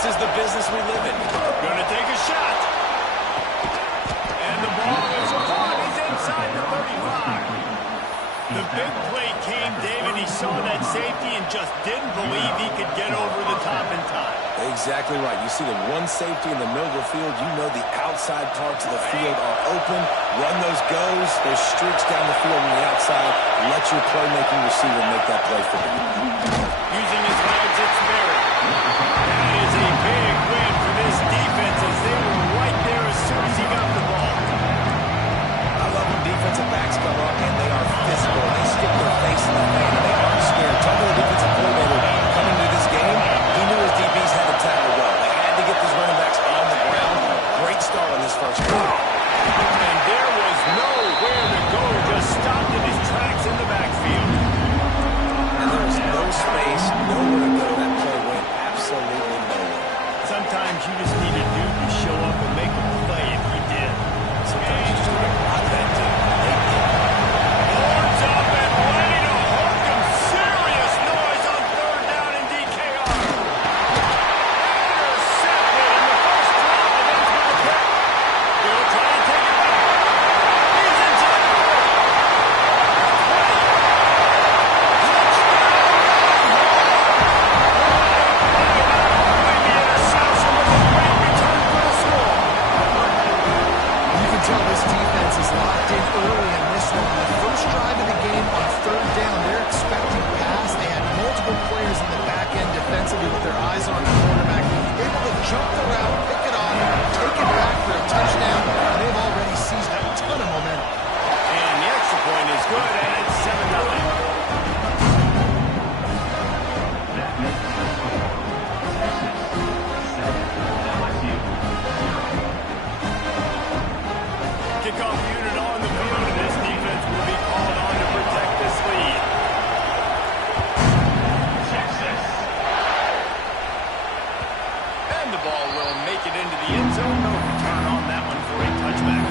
This is the business we live in. Gonna take a shot. And the ball is caught. He's inside the 35. The big play came, David. He saw that safety and just didn't believe he could get over the top in time. Exactly right. You see the one safety in the middle of the field. You know the outside parts of the field are open. Run those goes, those streaks down the field on the outside. Let your playmaking receiver make that play for you. Using his legs, it's buried. That is a big win for this defense as they were right there as soon as he got the ball. I love when defensive backs come up and they are physical. They stick their face in the fan and they aren't scared. Talk to the defensive coordinator coming to this game. He knew his DBs had to tackle well. They had to get these running backs on the ground. Great start on this first quarter. And there was nowhere to go. Just stopped in his tracks in the backfield. And there was no space, nowhere to go. That play went absolutely nowhere. Sometimes you just need a dude to show up and make a play, and he did. Sometimes you just need to block that dude. They did. Horns up and ready to hook him. Serious noise on third down in DKR. Intercepted in the first drive into the pit. They'll try to take it back. He's inside the 40. 20. The interception with a great return for the score. You can tell this defense is locked in early in this one. On the first drive of the game on third down, they're expecting pass. They had multiple players in the back end defensively with their eyes on the quarterback, able to jump the route, pick it off, take it back for a touchdown. And they've already seized a ton of momentum. And the extra point is good, and it's 7-0. Kickoff unit on the field, and this defense will be called on to protect this lead. And the ball will make it into the end zone. No return on that one for a touchback.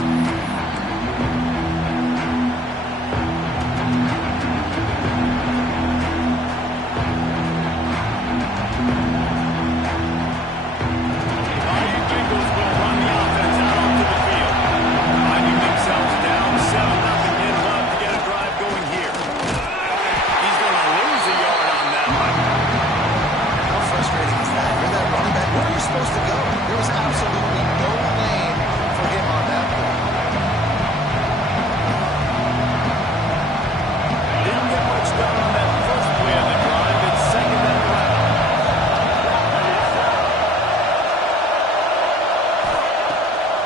Bayou Bengals will run the offense out onto the field. Finding themselves down 7-0. They'd love to get a drive going here. He's going to lose a yard on that one. How frustrating is that? You're that running back. Where are you supposed to go? There was absolutely no lane for him on that play. Didn't get much done on that first play of the drive. It's 2nd and 11.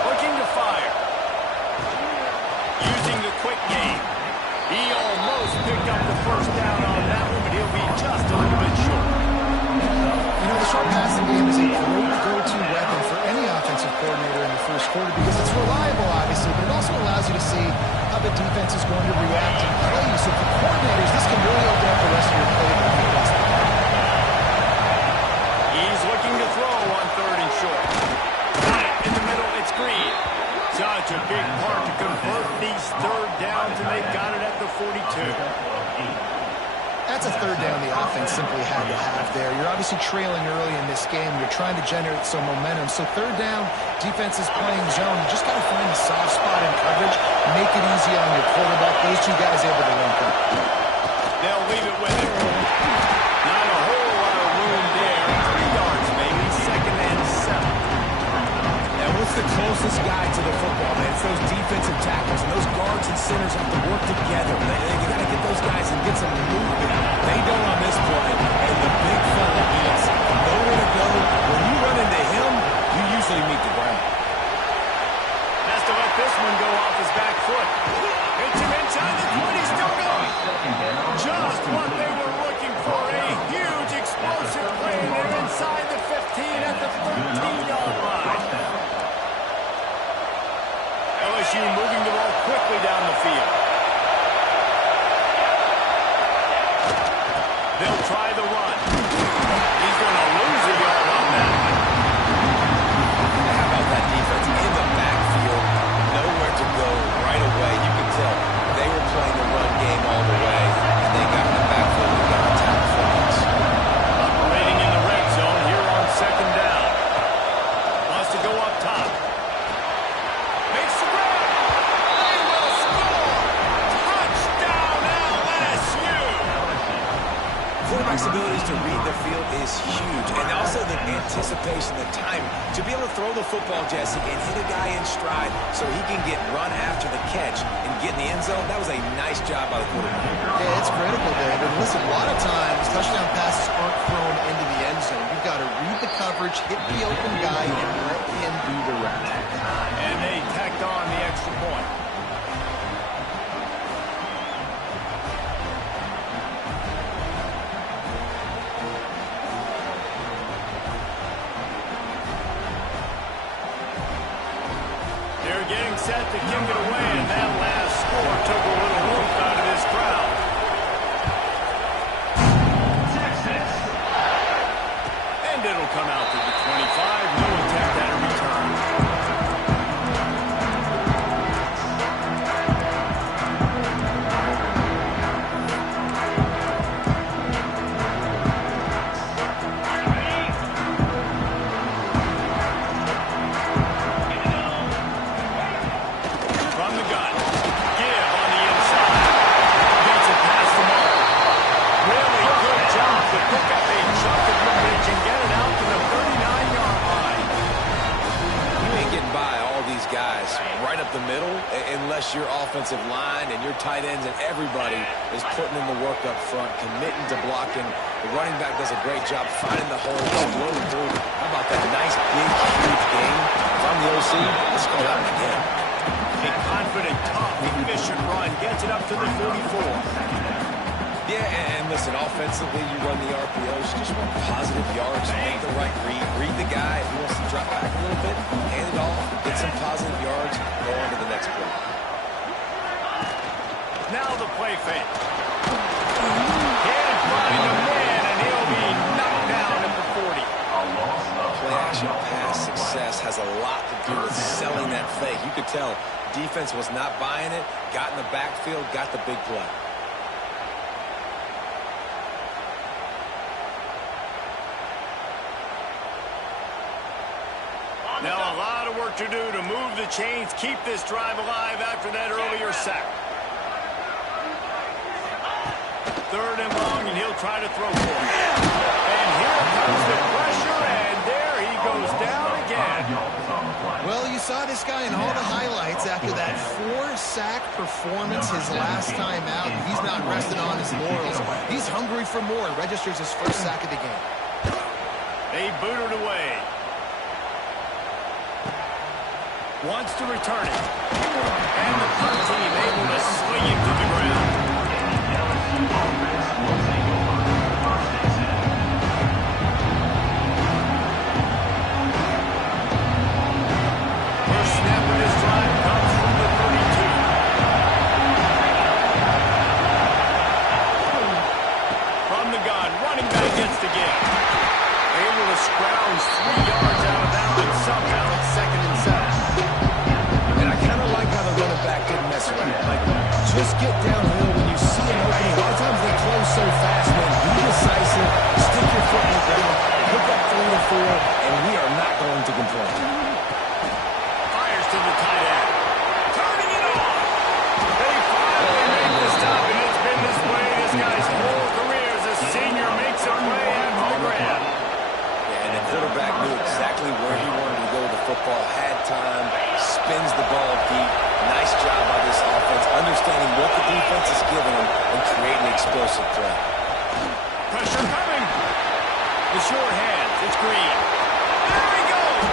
Looking to fire. Using the quick game. He almost picked up the first down on that one, but he'll be just a little bit short. You know, the short passing game is a great go-to weapon for any offensive coordinator in the first quarter because it's reliable, obviously, but it also allows you to see how the defense is going to react and play you. So for coordinators, this can really open up the rest of your playbook. He's looking to throw on 3rd and short. Got it in the middle. It's Green. Such a big part to convert these third downs, and they got it at the 42. That's a third down the offense simply had to have there. You're obviously trailing early in this game. You're trying to generate some momentum. So third down, defense is playing zone. You just got to find a soft spot in coverage, make it easy on your quarterback. Those two guys able to link up. They'll leave it with him. Not a whole lot of room there. 3 yards maybe. 2nd and 7. And what's the closest guy to the football, man? It's those defensive tackles, and those guards and centers have to work together. You got to get those guys and get some movement. They don't on this play, and the big fella is nowhere to go. When you run into him, you usually meet the ground. Has to let this one go off his back foot. Hits him inside the 20, still going. Just what they were looking for. A huge explosive play. They're inside the 15 at the 13-yard line. LSU moving the ball quickly down the field. They'll try the run. anticipation, the time to be able to throw the football, Jesse, and hit a guy in stride so he can get run after the catch and get in the end zone. That was a nice job by the quarterback. Yeah, it's critical, David. Listen, a lot of times touchdown passes aren't thrown into the end zone. You've got to read the coverage, hit the open guy, and let him do the rest. And they tacked on the extra point. They're getting set to kick it away, and that last score took a little oomph out of this crowd. And it'll come out to the 25. No attempt at a return. From the gun. Give on the inside. Gets it past the mark. Really good job to pick up a chunk of yardage and get it out to the 39-yard line. You ain't getting by all these guys right up the middle unless your offensive line and your tight ends and everybody is putting in the work up front, committing to blocking. The running back does a great job finding the hole, exploding through. How about that nice, big, huge game? If I'm the OC, let's go out again. A confident, tough, efficient run gets it up to the 44. Yeah, and listen, offensively, you run the RPOs, just want positive yards, make the right read the guy. If he wants to drop back a little bit, hand it off, get some positive yards, go on to the next play. Now the play fake. Can't find a man, and he'll be knocked down at the 40. Play-action pass success has a lot to do with selling that fake. You could tell defense was not buying it, got in the backfield, got the big play. Now a lot of work to do to move the chains, keep this drive alive after that earlier sack. Third and long, and he'll try to throw for it. And here comes the pressure, and there he goes down again. Well, you saw this guy in all the highlights after that 4-sack performance his last time out. He's not resting on his laurels. He's hungry for more. Registers his first sack of the game. They boot it away. Wants to return it. And the punt team able to swing him to the ground. First snap of this drive comes from the 32. From the gun, running back gets the give. Able to scrounge 3 yards out of bounds somehow. It's 2nd and 7. And I kind of like how the running back didn't mess around. Like, just get downhill when you see an opening. A lot of times they close so fast, man. Be decisive, stick your foot in the ground, pick up 3 to 4, and we are not going to complain. Fires to the tight end. Turning it on. They finally make the stop, and it's been this way this guy's whole career as a senior makes a play after the grab. Yeah, and the quarterback knew exactly where he wanted to go with the football, had time, spins the ball deep. Nice job by this offense, understanding what the defense is giving them and creating explosive play. Pressure coming. The short hands. It's Green. There he goes.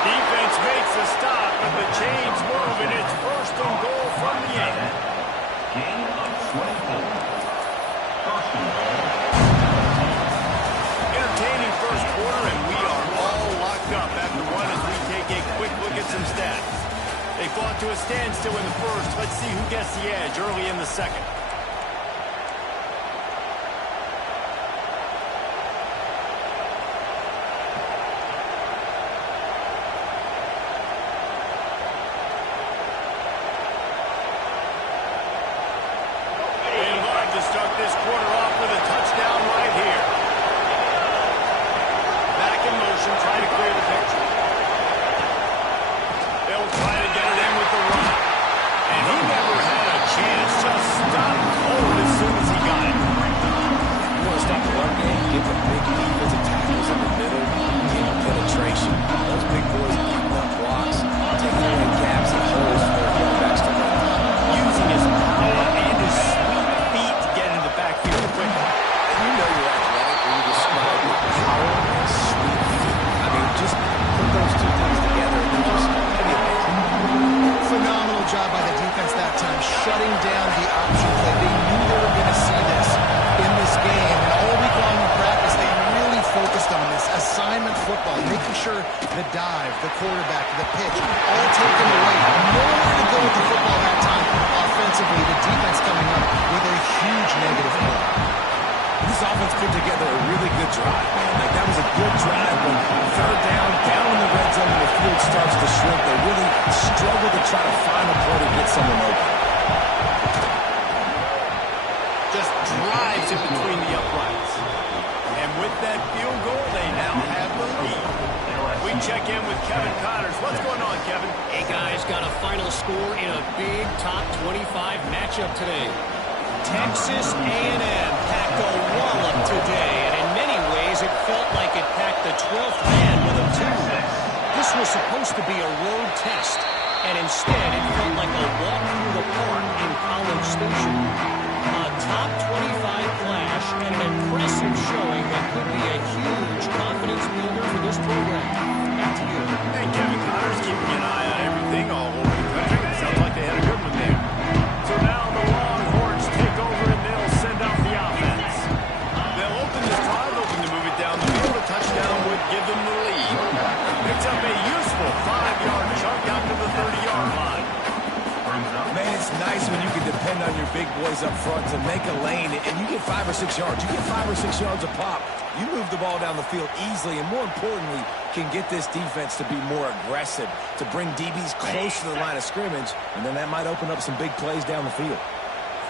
Defense makes a stop, but the chains move, and it's 1st and goal from the 8. Gain of 24. First and goal. Entertaining first quarter, and we are all locked up after one as we take a quick look at some stats. They fought to a standstill in the first. Let's see who gets the edge early in the second. And love to start this quarter off with a touchdown right here. Back in motion, try to clear the picture. They'll try to get it in with the run. And he never had a chance. Just stopped cold as soon as he got it. You want to stop the run game, get the big defensive tackles in the middle, get a assignment football, making sure the dive, the quarterback, the pitch, all taken away. Nowhere to go with the football that time. Offensively, the defense coming up with a huge negative play. This offense put together a really good drive, man. Like, that was a good drive, but third down in the red zone, when the field starts to shrink, they really struggle to try to find a play to get someone open. Just drives it between the uprights. And with that field goal, they now have the lead. We check in with Kevin Connors. What's going on, Kevin? Hey, guys, got a final score in a big top 25 matchup today. Texas A&M packed a wallop today, and in many ways it felt like it packed the 12th man with them, too. This was supposed to be a road test, and instead it felt like a walk through the park in College Station. A top 25 clash and an impressive showing that could be a huge confidence builder for this program. Back to you. Hey, Kevin Connors keeping an eye on everything all over the country. It sounds like they had a good one there. So now the Longhorns take over and they'll send out the offense. They'll open this drive, looking to move it down the field. A touchdown would give them the lead. Picks up a useful 5-yard chunk out to the 30-yard line. Man, it's nice when you can depend on your big boys up front to make a lane, and you get 5 or 6 yards. You get 5 or 6 yards a pop. You move the ball down the field easily, and more importantly, can get this defense to be more aggressive, to bring DBs close to the line of scrimmage, and then that might open up some big plays down the field.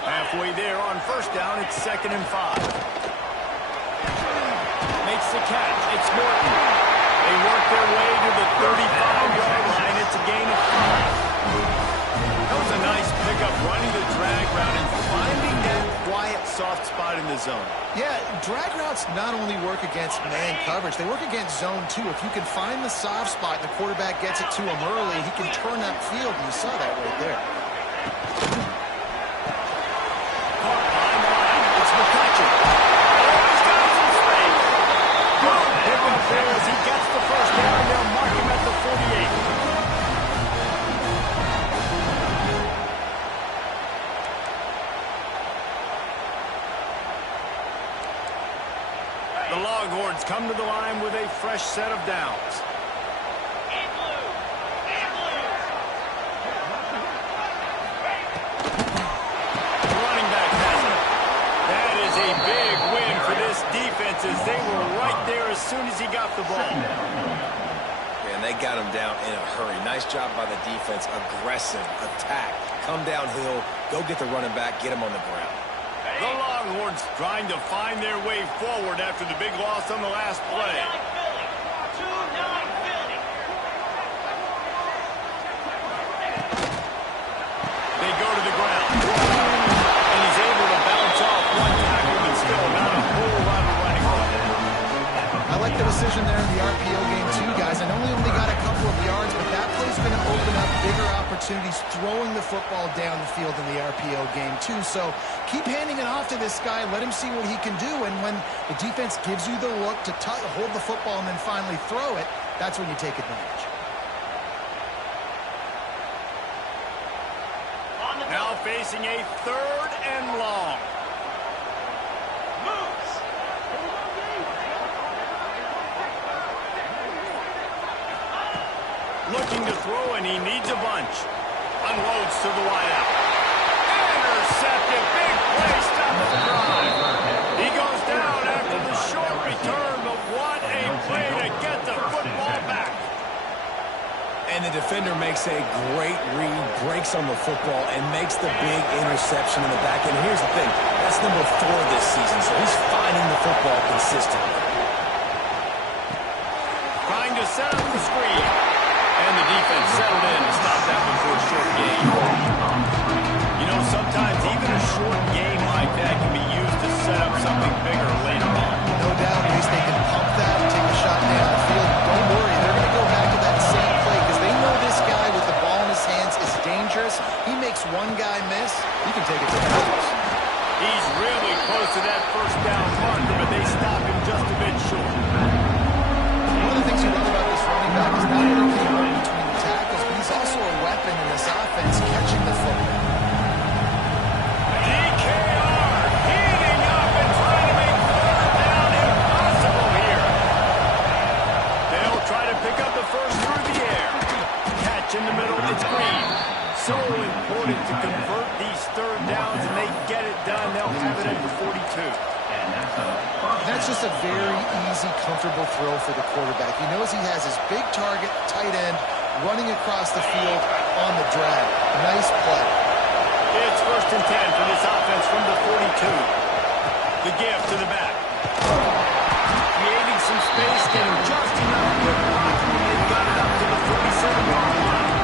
Halfway there on first down, it's 2nd and 5. Makes the catch. It's Morton. They work their way to the 35-yard line. It's a gain of 5. That was a nice pickup, running the drag route and finding that quiet, soft spot in the zone. Yeah, drag routes not only work against man coverage, they work against zone too. If you can find the soft spot and the quarterback gets it to him early, he can turn that field, and you saw that right there. It's McCutcheon. Oh, he's got some space. Good pickup there as he gets the first down. They'll mark him at the 48. The Longhorns come to the line with a fresh set of downs. The running back has it. That is a big win for this defense as they were right there as soon as he got the ball. And they got him down in a hurry. Nice job by the defense. Aggressive attack. Come downhill. Go get the running back. Get him on the ground. The Longhorns trying to find their way forward after the big loss on the last play. They go to the ground. And he's able to bounce off one tackle, but still not a whole lot of running room. I like the decision there in the RPO game too, guys. I know we only got a couple of yards, but that play's going to open up bigger opportunities throwing the football down the field in the RPO game too. So keep handing it off to this guy. Let him see what he can do. And when the defense gives you the look to hold the football and then finally throw it, that's when you take advantage. Now facing a 3rd and long. Looking to throw, and he needs a bunch. Unloads to the wideout. Intercepted. Big play. Stops the drive. He goes down after the short return, but what a play to get the football back. And the defender makes a great read, breaks on the football, and makes the big interception in the back end. Here's the thing. That's number 4 this season, so he's finding the football consistently. Trying to set up the screen. And the defense settled in to stop that one for a short gain. You know, sometimes even a short game like that can be used to set up something bigger later on. No doubt, at least they can pump that and take a shot down the field. Don't worry, they're going to go back to that same play because they know this guy with the ball in his hands is dangerous. He makes one guy miss, he can take it to the house. He's really close to that first down marker, but they stop him just a bit short. One of the things you love about this running back is not only can he run between the tackles, but he's also a weapon in this offense catching the football. DKR heating up and trying to make 3rd opponent to convert these third downs and they get it done, they'll have it at the 42. That's just a very easy, comfortable throw for the quarterback. He knows he has his big target, tight end, running across the field on the drag. Nice play. It's 1st and 10 for this offense from the 42. The give to the back. Creating some space, getting just enough quick blocking, and they've got it up to the 47-yard line.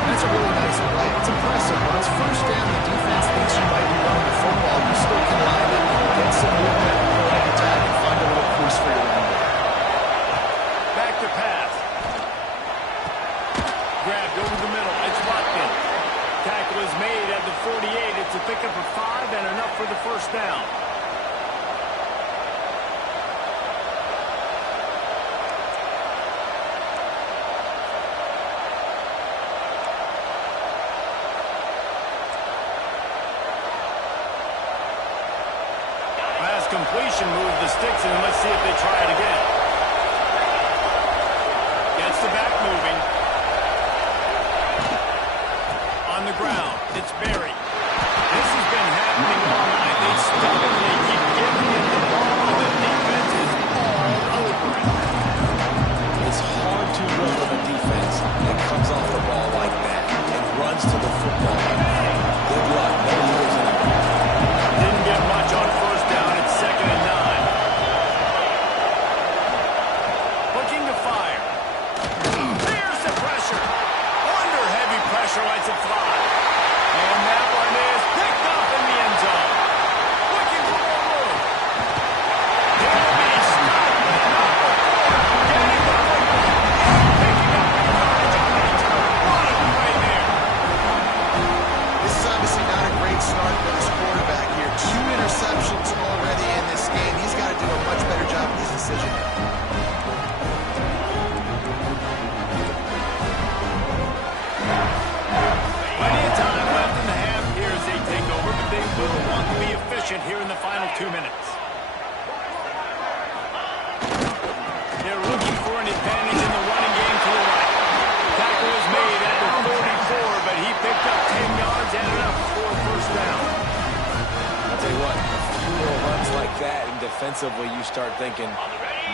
That's a really nice play. It's impressive. When it's 1st down, the defense thinks you might be running the football. You still can line up, get some movement, point of attack, and find a little crease for your running back. Back to pass. Grabbed over the middle. It's Watkins. Tackle is made at the 48. It's a pickup of 5 and enough for the 1st down. Completion, move the sticks, and let's see if they try it again. Gets the back moving. On the ground, it's Berry. This has been happening all night. They stubbornly keep giving him the ball, and the defense is all over it. It's hard to run on a defense that comes off the ball like that and runs to the football like that. Good luck. No rules in it. Didn't get much on 1st down. It's 2nd and 9. Looking to fire. There's the pressure. Under heavy pressure, lets it fly. And that one is picked up in the end zone. Looking for more room. He'll be stopped. Getting the football. Picking up the yardage on the return. What a play there. This is obviously not a great start for this quarterback here. 2 interceptions already in this game. He's got to do a much better job with his decision. Plenty of time left in the half here as they take over, but they will want to be efficient here in the final 2 minutes. They're looking for an advantage in the running game to the right. Tackle is made at the 44, but he picked up 10 yards and enough for a 1st down. I'll tell you what, a few more runs like that, and defensively you start thinking,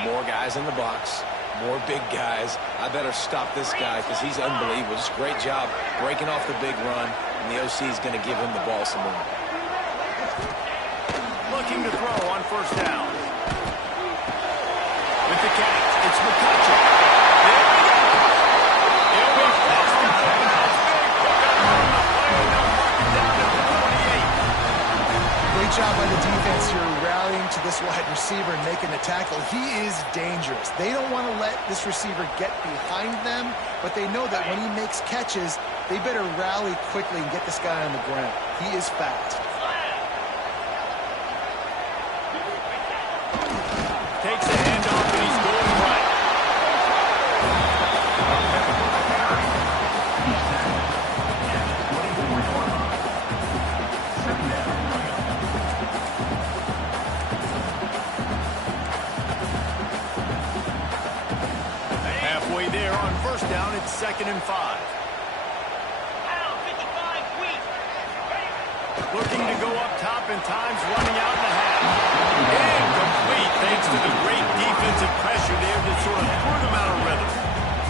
more guys in the box, more big guys. I better stop this guy because he's unbelievable. Just great job breaking off the big run, and the OC is going to give him the ball some more. Looking to throw on 1st down. With the catch, it's McCutcheon. There we go. He'll be forced to throw. That's big. Pickup on the play. They'll mark it down at the 48. Great job by the defense here, rallying to this wide receiver and making the tackle. He is dangerous. They don't want to let this receiver get behind them, but they know that when he makes catches, they better rally quickly and get this guy on the ground. He is fast. Takes a handoff and he's going right. Halfway there on 1st down, it's 2nd and 5. Looking to go up top in times, running out in the half. Incomplete thanks to the great defensive pressure there that sort of threw them out of rhythm.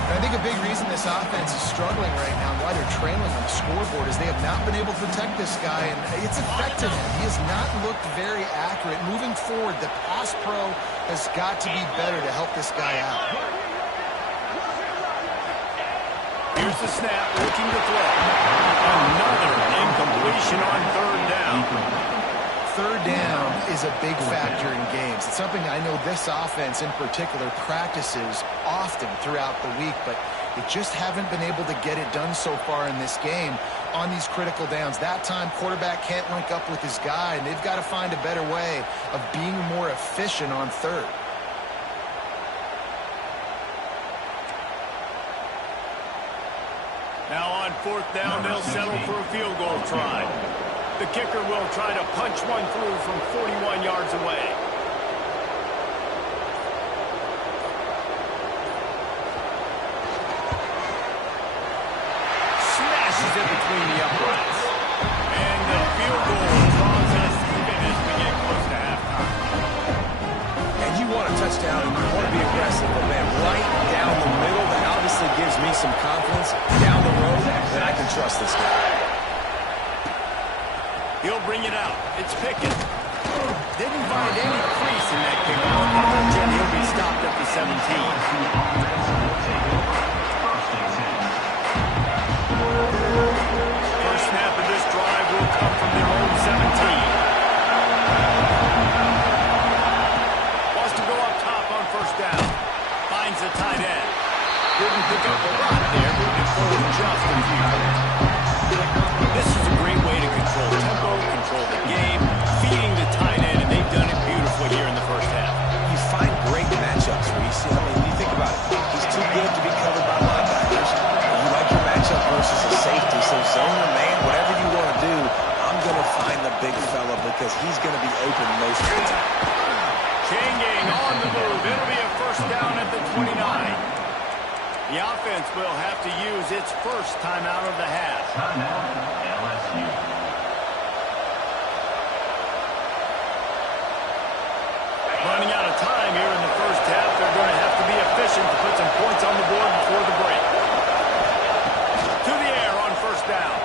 I think a big reason this offense is struggling right now and why they're trailing on the scoreboard is they have not been able to protect this guy, and it's affected him. He has not looked very accurate. Moving forward, the pass pro has got to be better to help this guy out. Here's the snap, looking to throw. Another incompletion on 3rd down. 3rd down is a big factor in games. It's something I know this offense in particular practices often throughout the week, but they just haven't been able to get it done so far in this game on these critical downs. That time, quarterback can't link up with his guy, and they've got to find a better way of being more efficient on 3rd. Now on 4th down, they'll settle for a field goal try. The kicker will try to punch one through from 41 yards away. Smashes it between the uprights. you want a touchdown and you want to be aggressive, but man, right down the middle, that obviously gives me some confidence down the road that I can trust this guy. He'll bring it out. It's Pickett. Didn't find any crease in that kickoff coverage, and he'll be stopped at the 17. First snap of this drive will come from their own 17. Wants to go up top on first down. Finds the tight end. Didn't pick up a lot there, moving forward just a few. This is a great way to control tempo, control the game, feeding the tight end, and they've done it beautifully here in the first half. You find great matchups, Reese. I mean, you think about it. He's too good to be covered by linebackers. You like your matchup versus a safety. So zone or man, whatever you want to do, I'm going to find the big fella because he's going to be open most of the time. Changing on the move. It'll be a first down at the 29. The offense will have to use its first timeout of the half. Timeout, LSU. Running out of time here in the first half. They're going to have to be efficient to put some points on the board before the break. To the air on first down.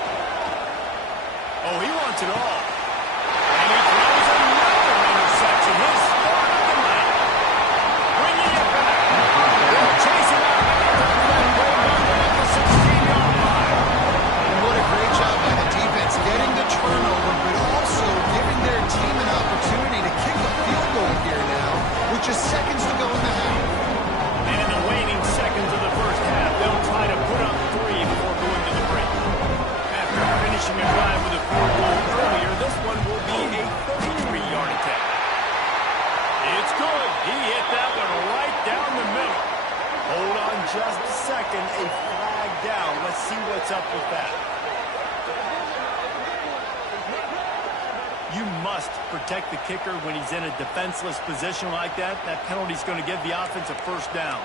Oh, he wants it all. And he throws another interception. His start of the night. Bringing it back. They'll chase him out. At the 16-yard line. And what a great job by the defense, getting the turnover, but also giving their team an opportunity to kick a field goal here now, with just seconds to go in the half. And in the waning seconds of the first half, they'll try to put up 3 before going to the break. After finishing a drive with a field goal earlier, this one will be a 33-yard attempt. It's good. He hit that one right down the middle. Hold on just a second. A flag down. Let's see what's up with that. You must protect the kicker when he's in a defenseless position like that. That penalty's going to give the offense a first down.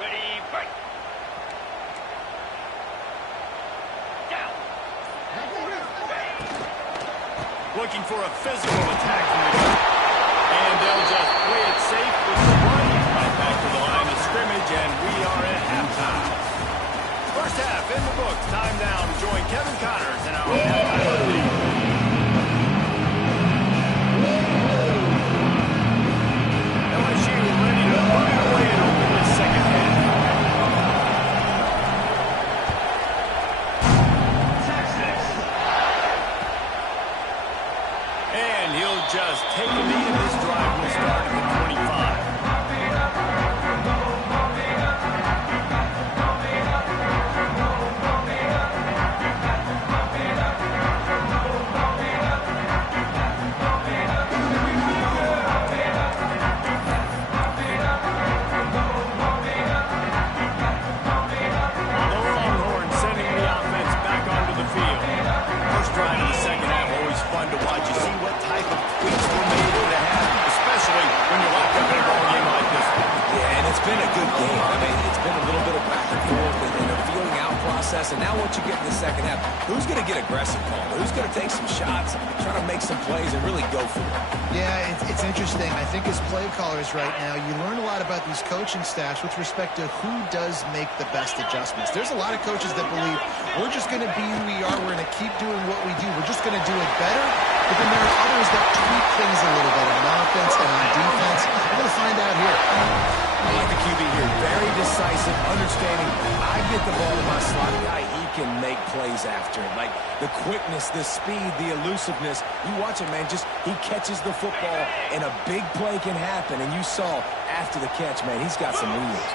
Ready, break. Down. Looking for a physical attack from the gut. And they'll just play it safe with the run. Right back to the line of scrimmage, and we are at halftime. First half in the books. Time now to join Kevin Connors in our halftime update. LSU ready to put it away and open this second half. And he'll just take a knee, and this drive will start at the 25. The Longhorns sending the offense back onto the field. First drive of the second half, always fun to watch. You see what type of tweaks were made in the half, especially when you're locked up in a ball game like this one. Yeah, and it's been a good game. I mean, it's been a little bit of back and forth and a feeling out process. And now once you get in the second half, who's going to get aggressive, Paul? Who's going to take some shots, try to make some plays, and really go for it? Yeah, it's interesting. I think as play callers right now, you learn a lot about these coaching staffs with respect to who does make the best adjustments. There's a lot of coaches that believe we're just going to be who we are. We're going to keep doing what we do. We're just going to do it better. But then there are others that tweak things a little bit on offense and on defense. We're going to find out here. I like the QB here. Very decisive, understanding I get the ball to my slot guy, he can make plays after it. Like the quickness, the speed, the elusiveness. You watch him, man, just he catches the football and a big play can happen. And you saw after the catch, man, he's got some wheels.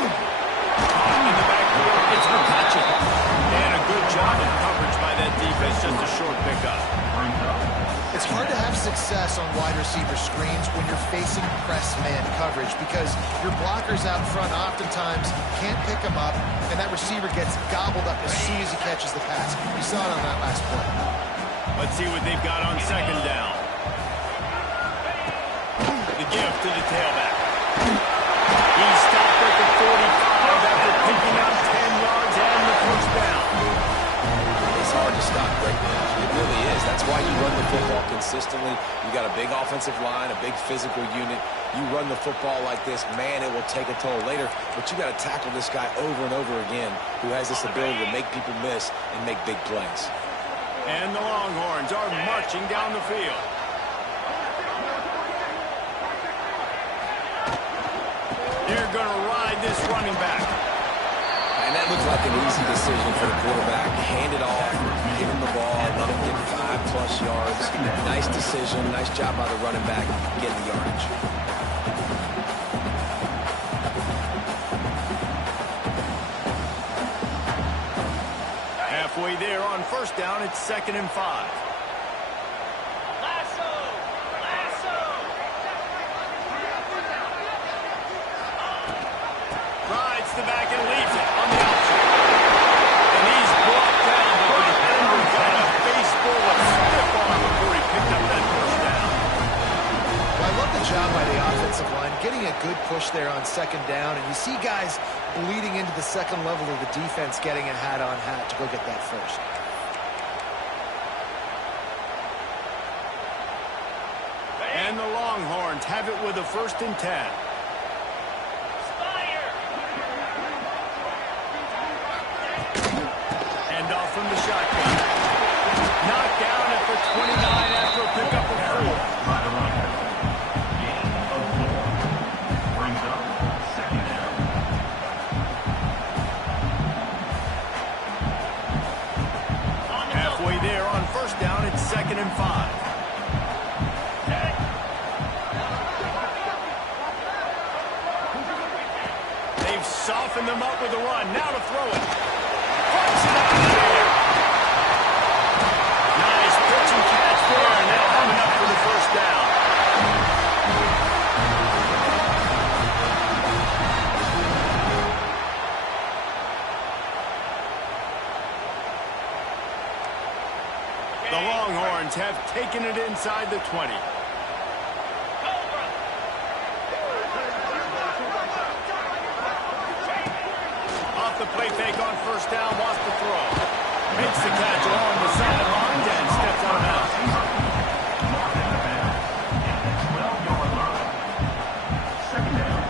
In the backfield, it's McCutcheon. And a good job of coverage by that defense, just a short pickup. It's hard to have success on wide receiver screens when you're facing press man coverage because your blockers out front oftentimes can't pick them up, and that receiver gets gobbled up as soon as he catches the pass. You saw it on that last play. Let's see what they've got on second down. The give to the tailback. He stopped at the 45 after picking up 10 yards and the first down. It's hard to stop greatness. It really is. That's why you run the football consistently. You got a big offensive line, a big physical unit. You run the football like this, man, it will take a toll later. But you got to tackle this guy over and over again who has this ability to make people miss and make big plays. And the Longhorns are marching down the field. They're going to ride this running back. And that looks like an easy decision for the quarterback. Hand it off, give him the ball, let him get 5+ yards. Nice decision, nice job by the running back getting the yardage. Halfway there on first down, it's 2nd and 5. Rides the back and leaves it on the outside. And he's brought down, but the defender got a baseball with stiff arm before he picked up that first down. Well, I love the job by the offensive line, getting a good push there on second down, and you see guys bleeding into the second level of the defense, getting a hat-on-hat to go get that first. And the Longhorns have it with a 1st and 10. And off from the shotgun. Knocked down at the 29 after a pickup of 4. By the runner. Gain of 4. Brings up 2nd down. Halfway there on first down, it's 2nd and 5. They've softened them up with a run. Now to throw it. Puts it out of the air. Nice pitch and catch there, and they'll have enough for the first down. The Longhorns have taken it inside the 20. Off the play fake on first down, wants to throw. Makes the catch along the sideline and steps on out. Marking the man at the 12-yard line. 2nd down.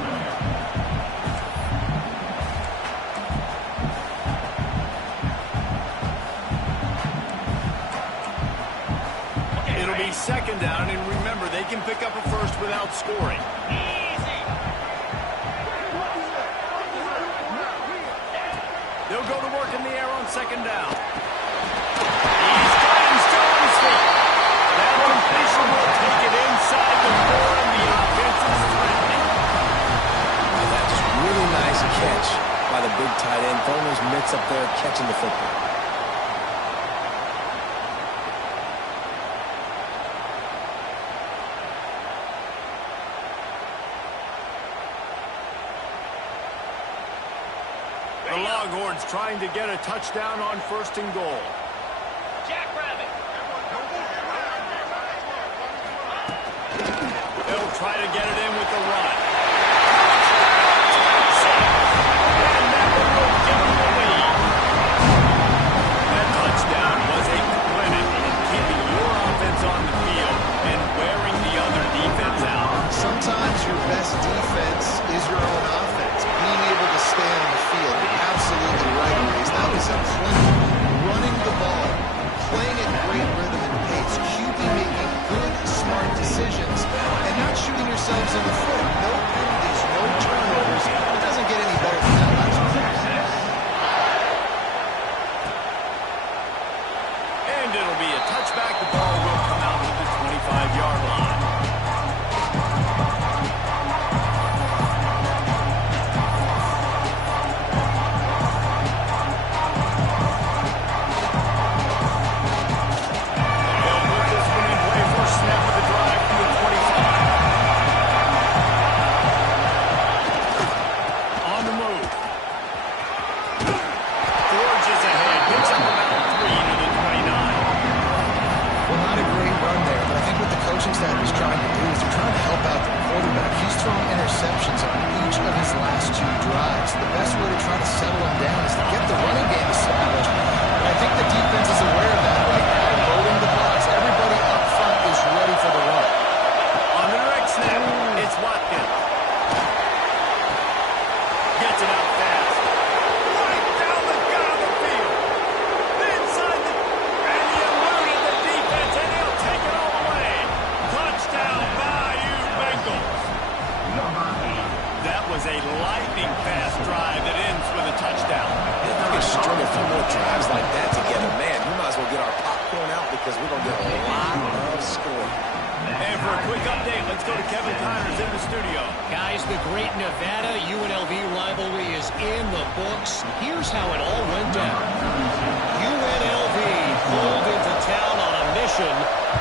It'll be 2nd down, and remember, they can pick up a first without scoring. They'll go to work in the air on 2nd down. He's got him still on his feet. That completion will take it inside the 4, and the offense is threatening. That's just really nice catch by the big tight end. Throwing those mitts up there, catching the football. The Longhorns trying to get a touchdown on 1st and goal. They'll try to get it in with the run. And that one will give them the lead. That touchdown was a clinic in keeping your offense on the field and wearing the other defense out. Sometimes your best defense is your own offense. Being able to stay on the field. You're absolutely right, Reese. That was a clinic. Running the ball, playing at great rhythm and pace, QB making good, smart decisions, and not shooting yourselves in the foot. No go to Kevin Connors in the studio. Guys, the great Nevada UNLV rivalry is in the books. Here's how it all went down. UNLV pulled into town on a mission,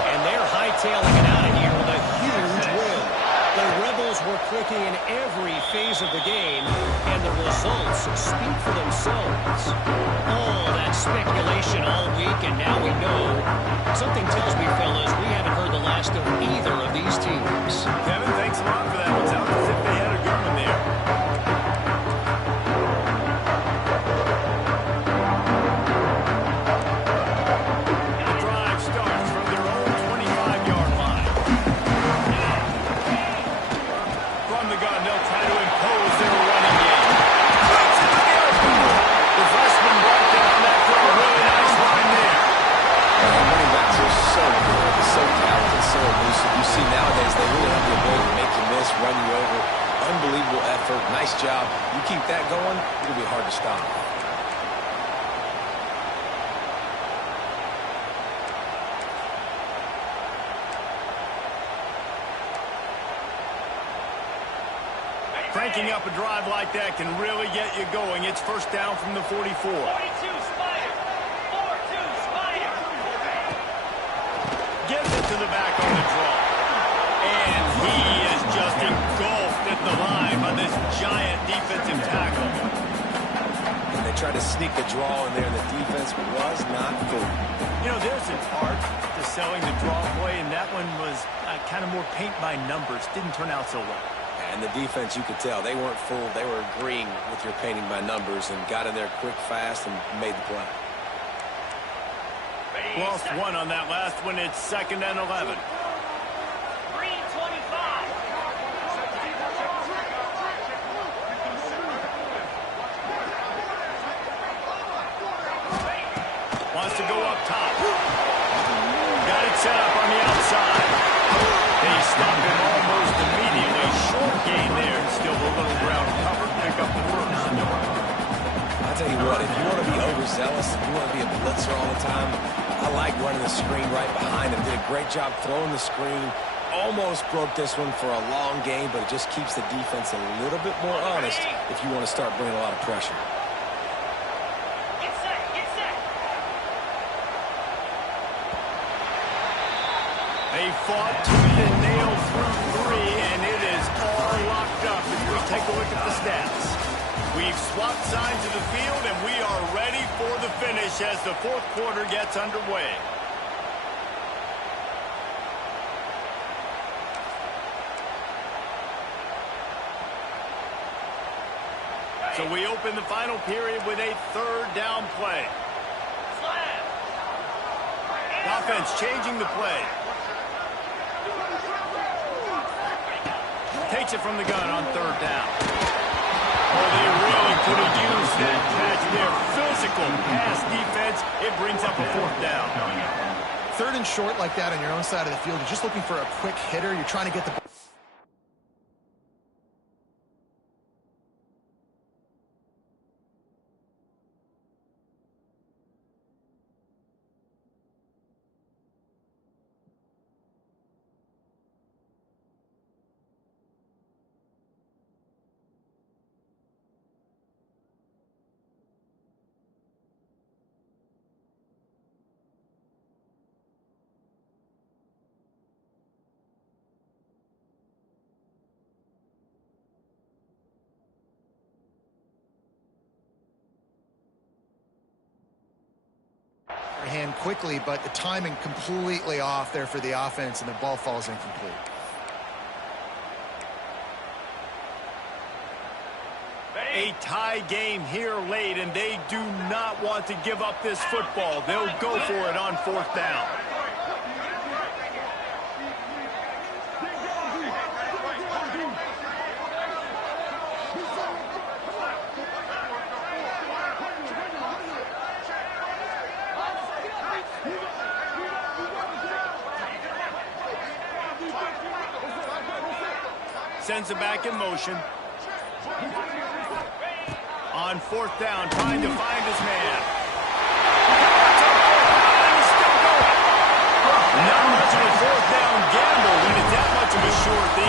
and they're hightailing it out of here with a huge win. The Rebels were clicking in every phase of the game, and the results speak for themselves. All that speculation all week, and now we know. Something tells me, fellas, we haven't heard the last of either of these teams. Kevin, thanks a lot for that. It sounds as if they had a good one there. The drive starts from their own 25-yard line. From the gun, they'll try to impose their running game. Flips it to the open. The freshman brought down that throw. Really nice line there. Running backs are so good, so talented, so elusive. You see nowadays they really have the ability to make you miss, run you over. Unbelievable effort. Nice job. You keep that going, it'll be hard to stop. Cranking up a drive like that can really get you going. It's first down from the 44. 42 Spider. 4-2 Spider. Gives it to the back on the draw. And he is just engulfed at the line by this giant defensive tackle. And they tried to sneak a draw in there, and the defense was not fooled. You know, there's an art to selling the draw play, and that one was kind of more paint by numbers. Didn't turn out so well. And the defense, you could tell, they weren't fooled. They were agreeing with your painting by numbers and got in there quick, fast, and made the play. Ready, Lost set. one on that last one. It's 2nd and 11. Green 25. Wants to go up top. Got it set up on the outside. They stop him almost immediately. Short gain there, and still a little ground covered. Pick up the first. I'll tell you what, if you want to be overzealous, if you want to be a blitzer all the time, I like running the screen right behind him. Did a great job throwing the screen. Almost broke this one for a long game, but it just keeps the defense a little bit more honest if you want to start bringing a lot of pressure. Get set. Get set. They fought tooth and nail through 3, and it is all locked up as we take a look at the stats. We've swapped sides of the field, and we are ready for the finish as the 4th quarter gets underway. So we open the final period with a 3rd down play. Slam. Offense changing the play. Takes it from the gun on 3rd down. Oh, they really could have used that catch there. Physical pass defense. It brings up a 4th down. 3rd and short like that on your own side of the field. You're just looking for a quick hitter. You're trying to get the... hand quickly, but the timing completely off there for the offense, and the ball falls incomplete. A tie game here late, and they do not want to give up this football. They'll go for it on 4th down. Sends it back in motion. On 4th down, trying to find his man. And he's still going. Not much of a 4th down gamble when it's that much of a short. The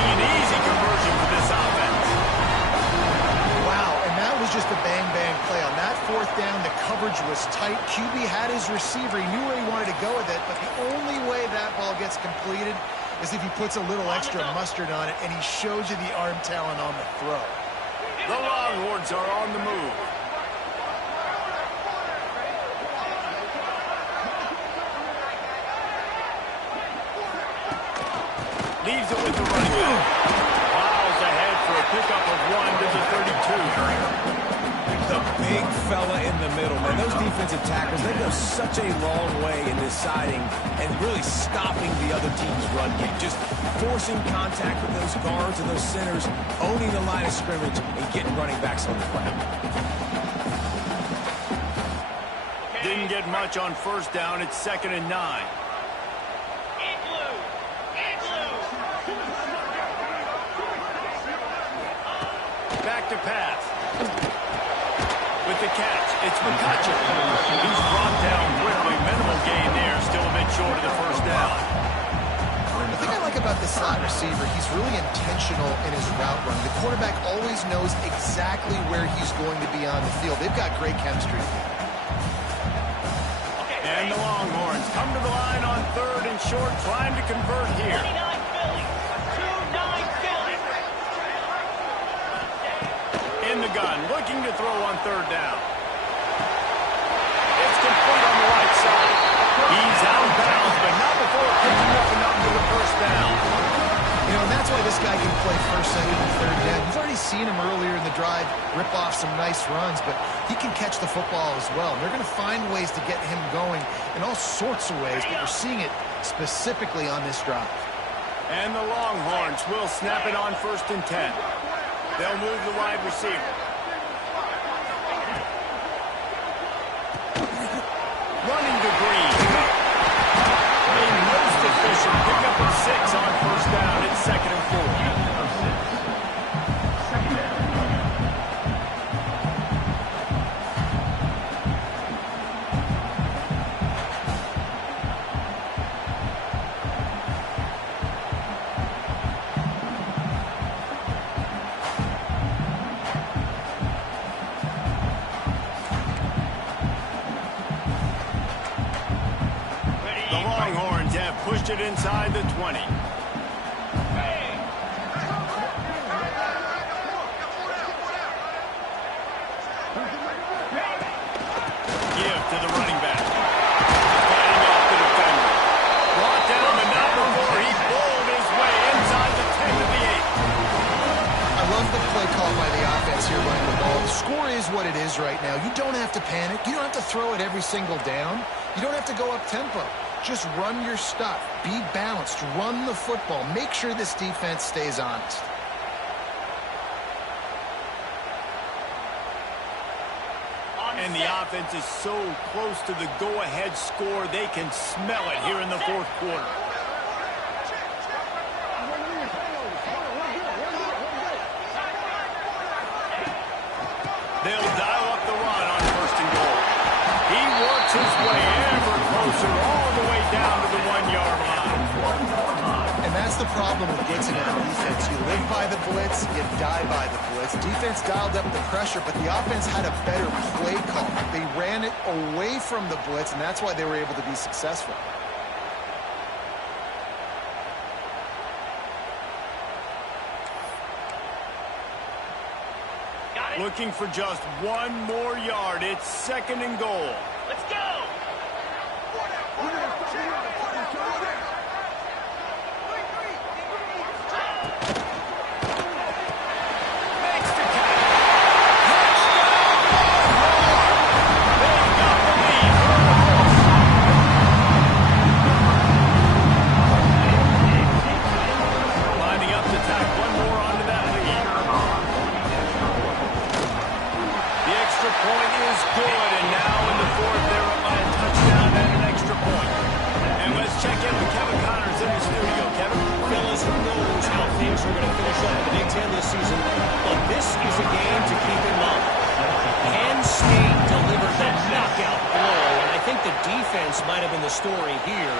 receiver. He knew where he wanted to go with it, but the only way that ball gets completed is if he puts a little extra mustard on it, and he shows you the arm talent on the throw. The Longhorns are on the move. Leaves it with the running back. Miles ahead for a pickup of 1 to the 32. The big fella in the middle, man. Those defensive tackles, they go such a long way in deciding and really stopping the other team's run game. Just forcing contact with those guards and those centers, owning the line of scrimmage, and getting running backs on the ground. Didn't get much on first down. It's 2nd and 9. Back to pass. With the catch, it's McCutcheon. He's brought down quickly. Minimal gain there. Still a bit short of the first down. The thing I like about the slot receiver, he's really intentional in his route run. The quarterback always knows exactly where he's going to be on the field. They've got great chemistry. And the Longhorns come to the line on 3rd and short, trying to convert here. 29 Philly. 2-9 Philly. In the gun, looking to throw on 3rd down. It's complete on the right side. He's out of bounds, but not before picking up enough for the first down. You know, and that's why this guy can play 1st, 2nd, and 3rd down. You've already seen him earlier in the drive rip off some nice runs, but he can catch the football as well. And they're going to find ways to get him going in all sorts of ways, but we're seeing it specifically on this drive. And the Longhorns will snap it on 1st and 10. They'll move the wide receiver. Running to Green. A most efficient pickup of 6 on 1st down. It's 2nd and 4. Pushed it inside the 20. Give to the running back. Fighting off the defender. Brought down, but not before he bowled his way inside the 10 to the 8. I love the play call by the offense here running the ball. The score is what it is right now. You don't have to panic. You don't have to throw it every single down. You don't have to go up tempo. Just run your stuff. Be balanced. Run the football. Make sure this defense stays honest. And the offense is so close to the go-ahead score, they can smell it here in the 4th quarter. They'll dial up the run on 1st and goal. He works his way ever closer, all the way down to the 1-yard line. And that's the problem with blitzing on defense. You live by the blitz, you die by the blitz. Defense dialed up the pressure, but the offense had a better play call. They ran it away from the blitz, and that's why they were able to be successful. Looking for just 1 more yard. It's 2nd and goal. Let's go. Makes the catch. Touchdown! They got the lead. Lining up to tack 1 more onto that lead. The extra point is good, and now in the 4th, they're up by a touchdown and an extra point. And let's check in with Kevin Connors in the studio. Kevin? Fellas, who knows how things are going to finish up in the Big Ten this season, but this is a game to keep in mind. Penn State delivered the knockout blow, and I think the defense might have been the story here.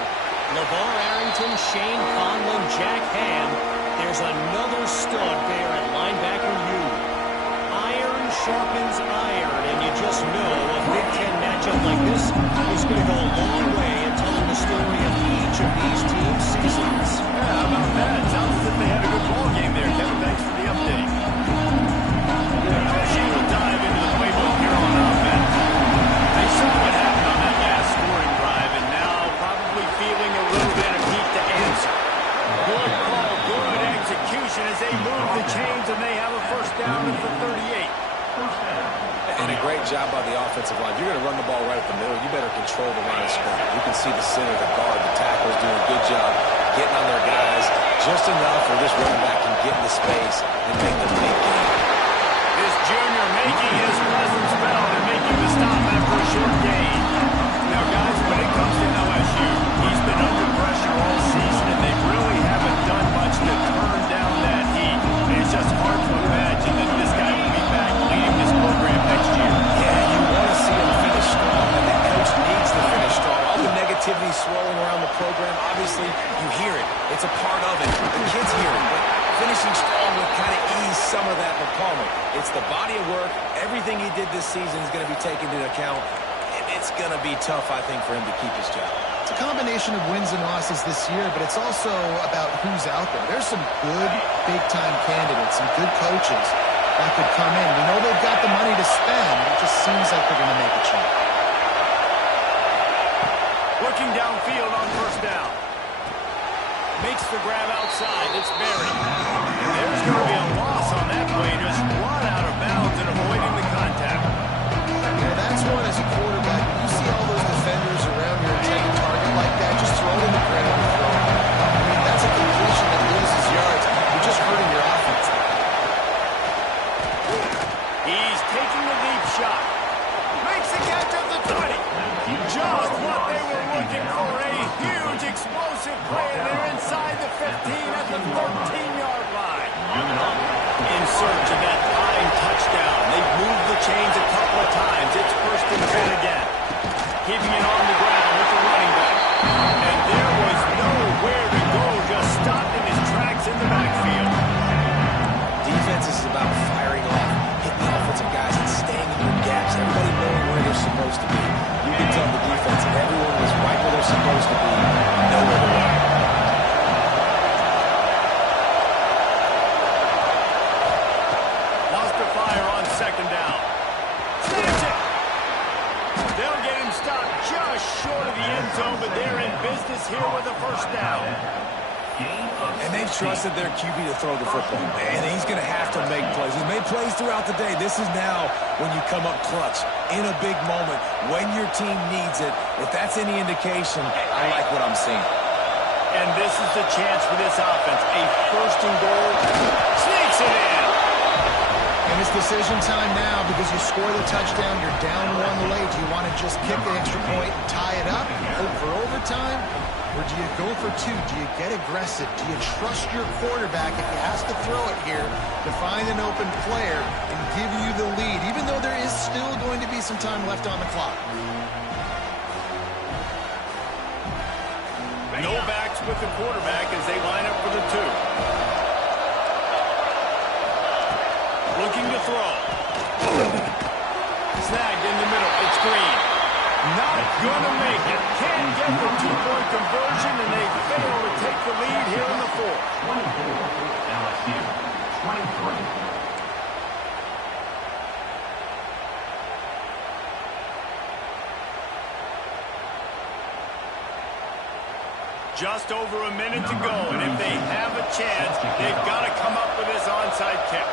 LeVar Arrington, Shane Conlon, Jack Ham. There's another stud there at linebacker U. Iron sharpens iron, and you just know a Big Ten matchup like this is going to go a long way in telling the story of each of these teams' seasons. Yeah, how about that? Sounds as if they had a good ball game there. Kevin, thanks for the update. LSU will dive into the playbook here on offense. They saw what happened on that last scoring drive, and now probably feeling a little bit of heat to answer. Good call, good execution as they move the chains, and they have a first down at the 38. And a great job by the offensive line. You're going to run the ball right at the middle. You better control the line of scrimmage. You can see the center, the guard, the tackles doing a good job getting on their guys just enough where this running back can get into space and make the big game. This junior making his presence felt and making the stop after a short gain. Now, guys, when it comes to LSU, he's been under pressure all season, and they really haven't done much to turn down that heat. And it's just hard to imagine that this guy will be back leading this program next year. Yeah, you want to see him finish strong, and the coach needs to finish strong. All the negativity swirling around the program, obviously, you hear it. It's a part of it. The kids hear it, but finishing strong would kind of ease some of that for Palmer. It's the body of work. Everything he did this season is going to be taken into account. It's going to be tough, I think, for him to keep his job. It's a combination of wins and losses this year, but it's also about who's out there. There's some good big-time candidates, some good coaches that could come in. We know they've got the money to spend. It just seems like they're going to make a change. Looking downfield on first down. Makes the grab outside. It's buried. There's going to be a loss on that play. Just run out of bounds and avoiding the contact. Yeah, that's one as a quarterback. You see all those defenders around your intended target like that, just throw it in the ground and throw it. I mean, that's a completion that loses yards. You're just hurting your offense. He's taking the deep shot. Makes the catch at the 20. Just what they were looking for. A huge explosive play. They're inside the 15 at the 13-yard line. In search of that tying touchdown. They've moved the chains a couple of times. It's first and 10 again. Keeping it on the ground with the running back. And there was nowhere to go. Just stopped in his tracks in the backfield. Defense is about firing off, hitting the offensive guys and staying in your gaps. Everybody knowing where they're supposed to be. You can tell the defense that everyone was right where they're supposed to be. Nowhere to run. Lost the fire on second down. Snaps it. They'll get him stopped just short of the end zone, but they're in business here with a first down. And they've trusted their QB to throw the football, man. And he's going to have to make plays. He's made plays throughout the day. This is now when you come up clutch in a big moment when your team needs it. If that's any indication, I like what I'm seeing. And this is the chance for this offense. A first and goal. Sneaks it in. And it's decision time now because you score the touchdown, you're down one late. Do you want to just kick the extra point and tie it up, hope for overtime? Or do you go for two? Do you get aggressive? Do you trust your quarterback if he has to throw it here to find an open player and give you the lead, even though there is still going to be some time left on the clock? No backs with the quarterback as they line up for the two. Looking to throw. Snagged in the middle. It's Green. Not gonna make it. Can't get the two-point conversion, and they fail to take the lead here in the fourth. 24, LSU, 23. Just over a minute to go, and if they have a chance, they've got to come up with this onside kick.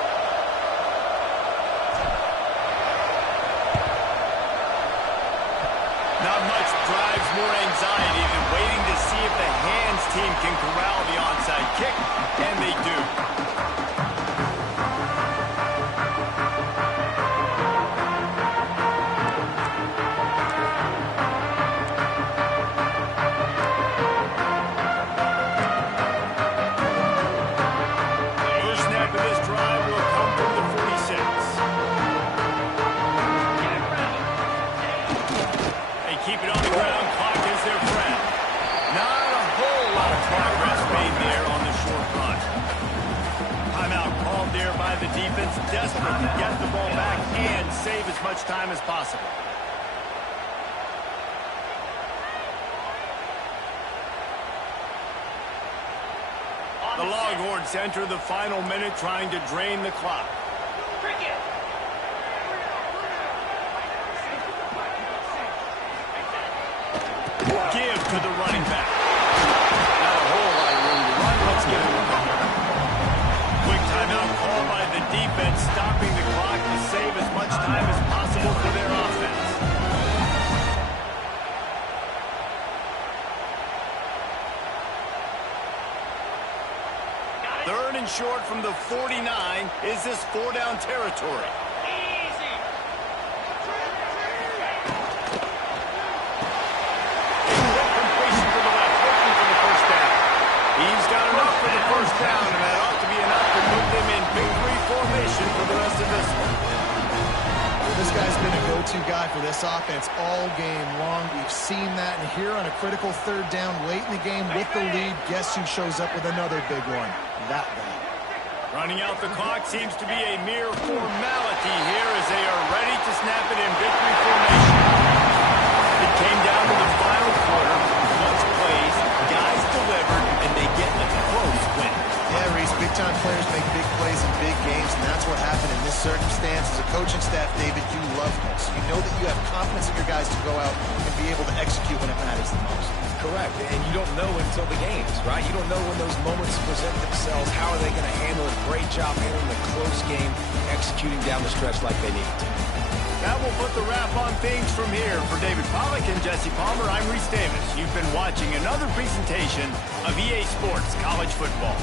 Not much drives more anxiety than waiting to see if the hands team can corral the onside kick, and they do. First snap of this drive will come from the 46. They keep it on the ground. Clock is their friend. Not a whole lot of progress made there on the short run. much time as possible. The Longhorns enter the final minute trying to drain the clock. Cricket. Give to the running back. Not a whole lot of room to run. Let's give him a ball. Quick timeout called by the defense, stopping the clock to save as much time as possible for their offense. Third and short from the 49. Is this 4-down territory? Easy. Completion to the left, looking for the first down. He's got enough for the first down, and that ought to be enough to put them in victory formation for the rest of this one. This guy's been a go-to guy for this offense all game long. We've seen that, and here on a critical third down late in the game with the lead, guess who shows up with another big one? That guy. Running out the clock seems to be a mere formality here as they are ready to snap it in victory formation. It came down to the final quarter. Clutch plays, guys delivered, and they get a close win. Yeah, Reese, big-time players make big plays in big games, and that's what happened in this circumstance. As a coaching staff, David, you love this. You know that you have confidence in your guys to go out and be able to execute when it matters the most. Correct, and you don't know until the games, right? You don't know when those moments present themselves. How are they going to handle it? Great job handling the close game, executing down the stretch like they need to. That will put the wrap on things from here. For David Pollack and Jesse Palmer, I'm Reese Davis. You've been watching another presentation of EA Sports College Football.